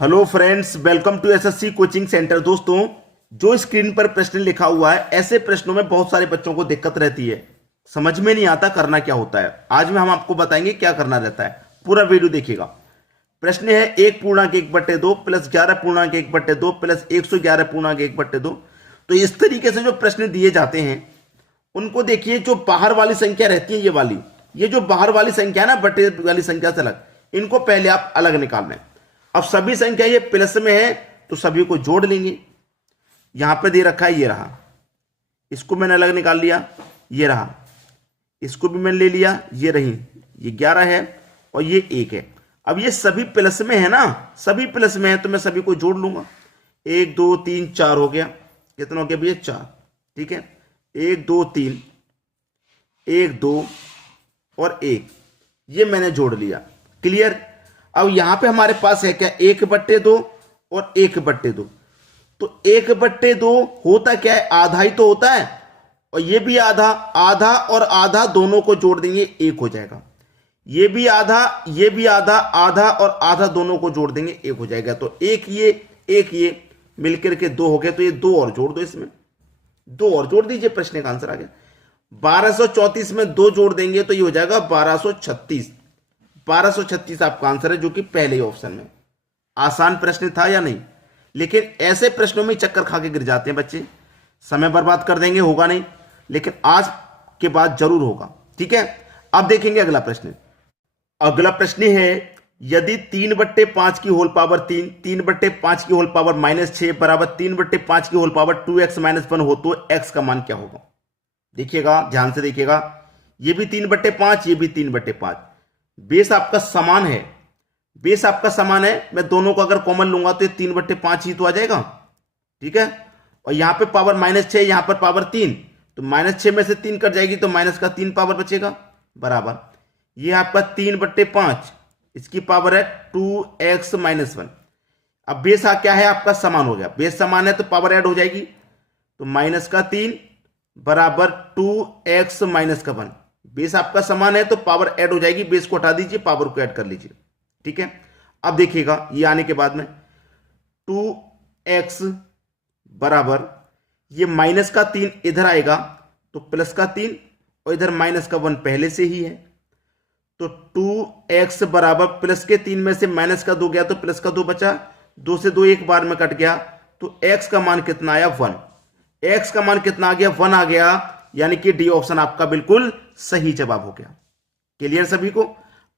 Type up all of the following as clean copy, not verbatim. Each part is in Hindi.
Hello friends, welcome to SSC coaching centre. दोस्तों, जो स्क्रीन पर प्रश्न लिखा हुआ है, ऐसे प्रश्नों में बहुत सारे बच्चों को दिक्कत रहती है, समझ में नहीं आता करना क्या होता है। आज में हम आपको बताएंगे क्या करना रहता है। पूरा वीडियो देखिएगा। प्रश्न है 1.1/2 प्लस 11.1/2 प्लस 111.1/2। तो इस तरीके से जो प्रश्न दिए जाते हैं उनको देखिए। जो बाहर वाली संख्या रहती है, ये जो बाहर वाली संख्या है ना, बटे वाली संख्या से अलग, इनको पहले आप अलग निकाल लें। अब सभी संख्या ये प्लस में है तो सभी को जोड़ लेंगे। यहां पे दे रखा है, ये रहा, इसको मैंने अलग निकाल लिया, ये रहा, इसको भी मैंने ले लिया, ये रही, ये 11 है और ये 1 है। अब ये सभी प्लस में है ना, सभी प्लस में है तो मैं सभी को जोड़ लूंगा। 1 2 3 4 हो गया। कितना हो गया भैया? 4। ठीक है, 1 2 3, 1 2 और 1, ये मैंने जोड़ लिया। क्लियर? अब यहां पे हमारे पास है क्या? 1/2 और 1/2। तो 1/2 होता क्या है? आधा ही तो होता है, और ये भी आधा, आधा और आधा दोनों को जोड़ देंगे, 1 हो जाएगा। ये भी आधा, ये भी आधा, आधा और आधा दोनों को जोड़ देंगे, 1 हो जाएगा। तो एक ये मिलकर के 2 हो गए। तो ये 2 और जोड़ दो, इसमें 2 और जोड़ दीजिए, प्रश्न का आंसर आ गया। 1234 में 2 जोड़ देंगे तो ये हो जाएगा 1236। 1236 आपका आंसर है, जो कि पहले ही ऑप्शन में। आसान प्रश्न था या नहीं? लेकिन ऐसे प्रश्नों में चक्कर खा के गिर जाते हैं बच्चे, समय बर्बाद कर देंगे, होगा नहीं, लेकिन आज के बाद जरूर होगा। ठीक है, अब देखेंगे अगला प्रश्न। अगला प्रश्न है, यदि 3/5 की होल पावर 3, 3/5 की होल पावर -6 बराबर 3/5 की होल पावर 2x-1 हो तो x का मान क्या होगा? देखिएगा, ध्यान से देखिएगा। ये भी 3/5, ये भी 3/5। बेस आपका समान है, बेस आपका समान है। मैं दोनों को अगर कॉमन लूंगा तो ये 3/5 ही तो आ जाएगा। ठीक है, और यहां पे पावर -6, यहां पर पावर 3, तो -6 में से 3 कट जाएगी तो माइनस का 3 पावर बचेगा, बराबर ये आपका 3/5, इसकी पावर है 2x-1। अब बेस क्या है आपका? समान हो गया। बेस समान है तो पावर ऐड हो जाएगी, तो -3 बराबर 2x-1। बेस आपका समान है तो पावर ऐड हो जाएगी, बेस को हटा दीजिए, पावर को ऐड कर लीजिए। ठीक है, अब देखिएगा, ये आने के बाद में 2x बराबर ये -3 इधर आएगा तो +3, और इधर -1 पहले से ही है, तो 2x बराबर +3 में से -2 गया तो +2 बचा, 2 से 2 एक बार में कट गया, तो x का मान कितना आया? 1। x का मान कितना आ गया? 1 आ गया, यानी कि डी ऑप्शन आपका बिल्कुल सही जवाब हो गया। क्लियर सभी को?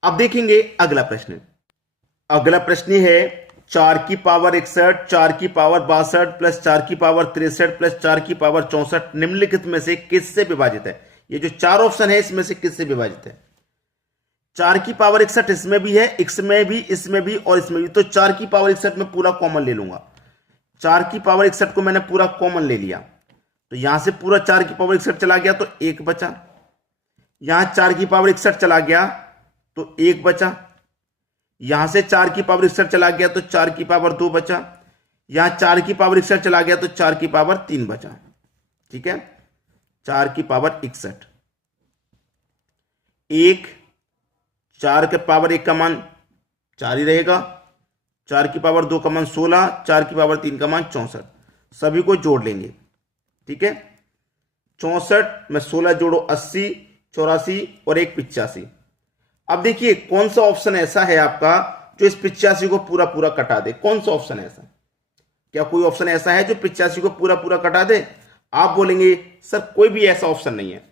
अब देखेंगे अगला प्रश्न। अगला प्रश्न है 4 की पावर 61, 4 की पावर 62 प्लस 4 की पावर 63 प्लस 4 की पावर 64 निम्नलिखित में से किससे विभाजित है? ये जो 4 ऑप्शन है, इसमें से किससे विभाजित है? 4 की पावर 61 इसमें भी है, इसमें भी, इसमें भी और इसमें भी। तो 4 की पावर 61 में पूरा कॉमन ले लूंगा। 4 की पावर 61 को मैंने पूरा कॉमन ले लिया, तो यहां से पूरा 4 की पावर 61 चला गया तो 1 बचा। यहां 4 की पावर 61 चला गया तो 1 बचा। यहां से 4 की पावर 61 चला गया तो 4 की पावर 2 बचा। यहां 4 की पावर 61 चला गया तो 4 की पावर 3 बचा। ठीक है, 4 की पावर 61, 1, 4 के पावर 1 का मान 4 ही रहेगा, 4 की पावर 2 का मान 16, 4 की पावर 3 का मान 64। सभी को जोड़ लेंगे। ठीक है, 64 में 16 जोड़ो 80, 84 और 1 85। अब देखिए कौन सा ऑप्शन ऐसा है आपका जो इस 85 को पूरा पूरा कटा दे? कौन सा ऑप्शन है ऐसा? क्या कोई ऑप्शन ऐसा है जो 85 को पूरा पूरा कटा दे? आप बोलेंगे सर कोई भी ऐसा ऑप्शन नहीं है।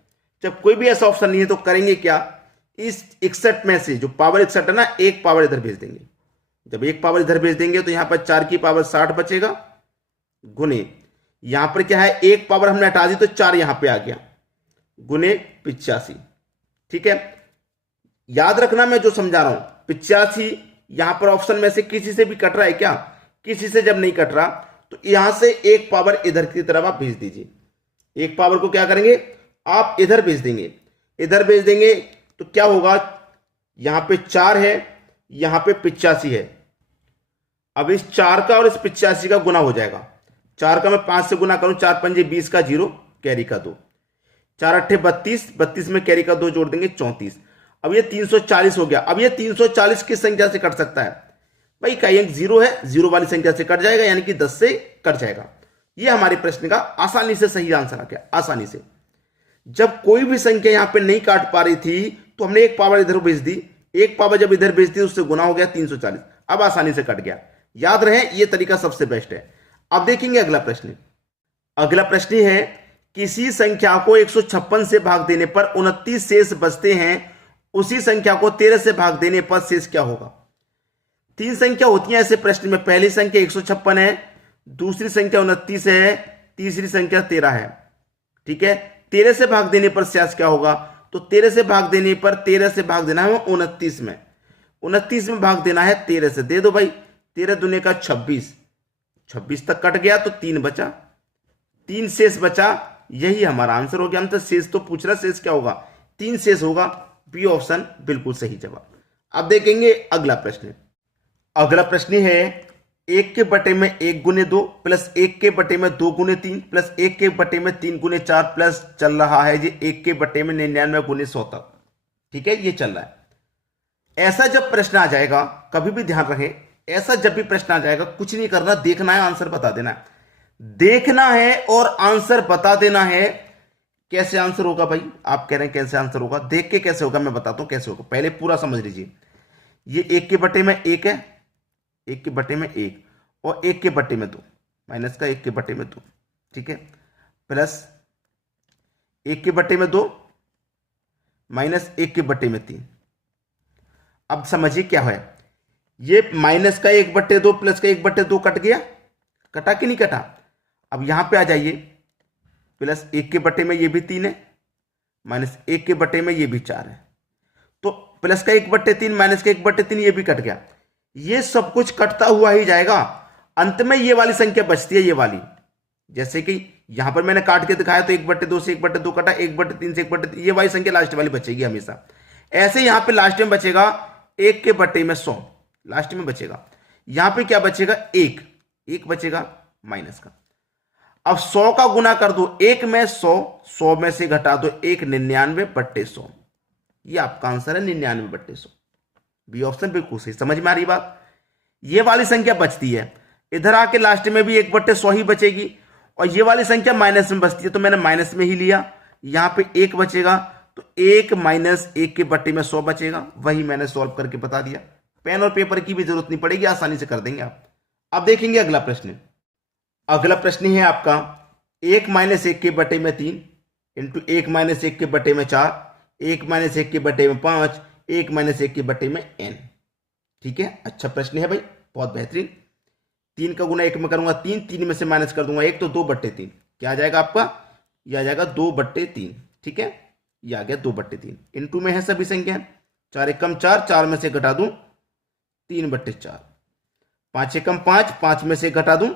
जब कोई भी ऐसा ऑप्शन नहीं है तो करेंगे क्या? इस 61 में से जो पावर 61 है ना, एक पावर इधर भेज देंगे। जब एक पावर इधर भेज देंगे तो यहां पर 4 की पावर 60 बचेगा, गुने यहां पर क्या है, एक पावर हमने हटा दी तो 4 यहां पे आ गया, गुने 85। ठीक है, याद रखना मैं जो समझा रहा हूं, 85 यहां पर ऑप्शन में से किसी से भी कट रहा है क्या? किसी से जब नहीं कट रहा तो यहां से एक पावर इधर की तरफ आप भेज दीजिए। एक पावर को क्या करेंगे? आप इधर भेज देंगे। इधर भेज देंगे तो क्या होगा? यहां पे 4 है, यहां पे 85 है। अब इस 4 का और इस 85 का गुना हो जाएगा। 4 का मैं 5 से गुना करूं, 4 पंजे 20 का 0, कैरी का 2, 4 अट्ठे 32, 32 में कैरी का 2 जोड़ देंगे 34। अब ये 340 हो गया। अब ये 340 किस संख्या से कट सकता है? भाई का अंक 0 है, 0 वाली संख्या से कट जाएगा, यानी कि 10 से कट जाएगा। ये हमारे प्रश्न का आसानी से सही आंसर आ गया, आसानी से। जब कोई भी संख्या यहां पे नहीं काट पा रही थी तो हमने एक पावर इधर भेज दी, एक पावर जब इधर भेज दी उससे गुना हो गया 340, अब आसानी से कट गया। याद रहे ये तरीका सबसे बेस्ट है। अब देखेंगे अगला प्रश्न। अगला प्रश्न है किसी संख्या को 156 से भाग देने पर 29 शेष बचते हैं, उसी संख्या को 13 से भाग देने पर शेष क्या होगा। तीन संख्या होती है ऐसे प्रश्न में, पहली संख्या 156 है, दूसरी संख्या 29 है, तीसरी संख्या 13 है। ठीक है, 13 से भाग देने पर शेष क्या होगा, तो 13 से भाग देने पर 13 से भाग देना है 29 में, 29 में भाग देना है 13 से, दे दो भाई, 13 दूने का 26, 26 तक कट गया तो 3 बचा, 3 शेष बचा, यही हमारा आंसर हो गया। हम तो शेष तो पूछ रहा, शेष क्या होगा, 3 शेष होगा, बी ऑप्शन बिल्कुल सही जवाब। अब देखेंगे अगला प्रश्न। अगला प्रश्न है 1 के बटे में 1 गुने 2 प्लस 1 के बटे में 2 गुने 3 प्लस 1 के बटे में 3 गुने 4 प्लस चल रहा है जी 1 के बटे में 99 गुने 100 तक। ठीक है, ये चल रहा है। ऐसा जब प्रश्न आ जाएगा, कभी भी ध्यान रहे, ऐसा जब भी प्रश्न आ जाएगा कुछ नहीं करना, देखना है, आंसर बता देना है, देखना है और आंसर बता देना है। कैसे आंसर होगा भाई, आप कह रहे हैं कैसे आंसर होगा, देख के कैसे होगा मैं बताता हूं कैसे होगा, पहले पूरा समझ लीजिए। ये 1 के बटे में 1 है, 1 के बटे में 1 और 1 के बटे में 2, माइनस का 1 के बटे में 2, ठीक है, प्लस 1 के बटे में 2 माइनस 1 के बटे में 3। अब समझिए क्या है, ये माइनस का 1/2 प्लस का 1/2 कट गया, कटा कि नहीं कटा। अब यहां पे आ जाइए, प्लस 1 के बटे में ये भी 3 है, माइनस 1 के बटे में ये भी 4 है, तो प्लस का 1/3 माइनस का 1/3 ये भी कट गया। ये सब कुछ कटता हुआ ही जाएगा, अंत में ये वाली संख्या बचती है, ये वाली। जैसे कि यहां पर मैंने काट के दिखाया तो 1/2 से 1/2 कटा, 1/3 से 1/3, ये वाली संख्या लास्ट वाली बचेगी हमेशा। ऐसे यहां पे लास्ट में बचेगा 1 के बटे में 100, लास्ट में बचेगा। यहां पे क्या बचेगा, 1 बचेगा माइनस का। अब 100 का गुना कर दो 1 में 100, 100 में से घटा दो 1, 99/100। ये आपका आंसर है 99/100, बी ऑप्शन बिल्कुल सही। समझ में आ रही बात, ये वाली संख्या बचती है, इधर आके लास्ट में भी 1/100 ही बचेगी, और ये वाली संख्या माइनस में बचती है तो मैंने माइनस में ही लिया। यहां पे 1 बचेगा तो 1 माइनस 1 के बटे में 100 बचेगा, वही मैंने सॉल्व करके बता दिया। पेन और पेपर की भी जरूरत नहीं पड़ेगी, आसानी से कर देंगे आप। अब देखेंगे अगला प्रश्न। अगला प्रश्न है आपका 1 माइनस 1 के बटे में 3 इंटू 1 माइनस 1 के बटे में 4, 1 माइनस 1 के बटे में 5, 1 माइनस 1 के बटे में n। ठीक है, अच्छा प्रश्न है भाई, बहुत बेहतरीन। 3 का गुना 1 में करूंगा 3, 3 में से माइनस कर दूंगा 1 तो 2/3। क्या आ जाएगा आपका, यह आ जाएगा 2/3। ठीक है, यह आ गया 2/3। इंटू में है सभी संख्या, 4 एकम 4, 4 में से घटा दूं 3/4, 5 एकम 5, 5 में से घटा दूं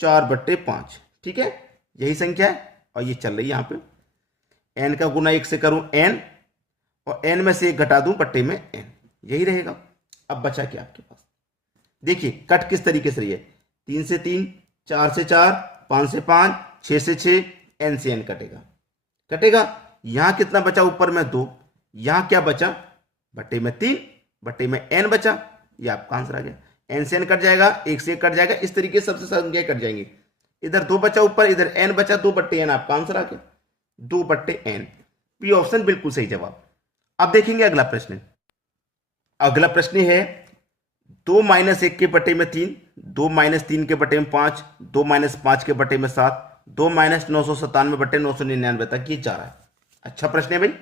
4/5। ठीक है, यही संख्या है और ये चल रही है यहां पे। n का गुना 1 से करूं n और n में से 1 घटा दूं बट्टे में n, यही रहेगा। अब बचा क्या आपके पास, देखिए कट किस तरीके से रही है, 3 से 3, 4 से 4, 5 से 5, 6 से 6, n से n कटेगा, कटेगा। यहां कितना बचा, ऊपर में 2, यहां क्या बचा, बट्टे में 3, बट्टे में n बचा, ये आपका आंसर आ गया। n से n कट जाएगा, 1 से 1 कट जाएगा, इस तरीके से सबसे संख्याएं कट जाएंगी। इधर 2 बचा ऊपर, इधर n बचा, 2/n आपका आंसर आ गया, 2/n। पी ऑप्शन बिल्कुल सही जवाब। अब देखेंगे अगला प्रश्न। अगला प्रश्न है 2 माइनस 1 के बटे में 3, 2 माइनस 3 के बटे में 5, 2 माइनस 5 के बटे में 7, 2 माइनस 997/999 तक ये जा रहा है। अच्छा प्रश्न है भाई,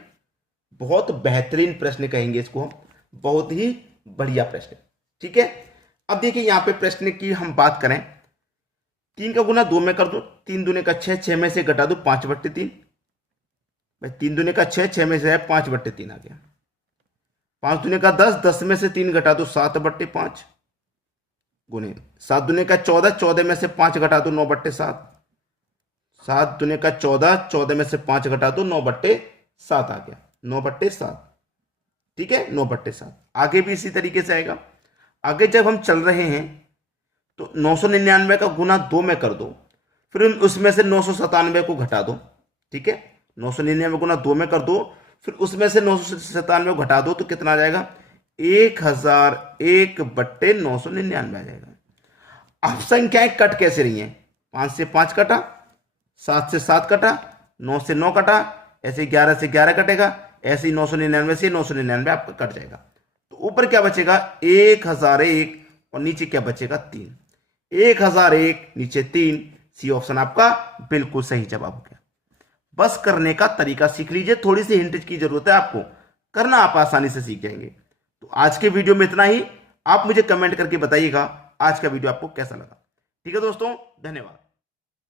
बहुत बेहतरीन प्रश्न कहेंगे इसको हम, बहुत ही बढ़िया प्रश्न। ठीक है, अब देखिए यहां पे प्रश्न की हम बात करें, 3 का गुना 2 में कर दो, 3 दूने का 6, 6 में से घटा दो 5/3 भाई, 3 दूने का 6, 6 में से है 5/3 आ गया। 5 दूने का 10, 10 में से 3 घटा दो 7/5 गुने 7 दूने का 14, 14 में से 5 घटा दो 9/7, 7 दूने का 14, 14 में से 5 घटा दो 9/7 आ गया, 9/7। ठीक है, 9/7। आगे भी इसी तरीके से आएगा। आगे जब हम चल रहे हैं तो 999 का गुना 2 में कर दो, फिर उसमें से 997 को घटा दो। ठीक है, 999 गुना 2 में कर दो, फिर उसमें से 997 को घटा दो तो कितना आ जाएगा, 1001/999 आ जाएगा। अब संख्याएं कट कैसे रही हैं? 5 से 5 कटा, 7 से 7 कटा, 9 से 9 कटा, ऐसे 11 से 11 कटेगा, ऐसे ही 999 से 999 आपका कट जाएगा। तो ऊपर क्या बचेगा? 1001 और नीचे क्या बचेगा? 3। 1001 नीचे 3, सी ऑप्शन आपका बिल्कुल सही जवाब हो गया। बस करने का तरीका सीख लीजिए, थोड़ी सी हिंट की जरूरत है आपको, करना आप आसानी से सीख जाएंगे। तो आज के वीडियो में इतना ही। आप मुझे कमेंट करके बताइएगा आज का वीडियो आपको कैसा लगा। ठीक है दोस्तों, धन्यवाद।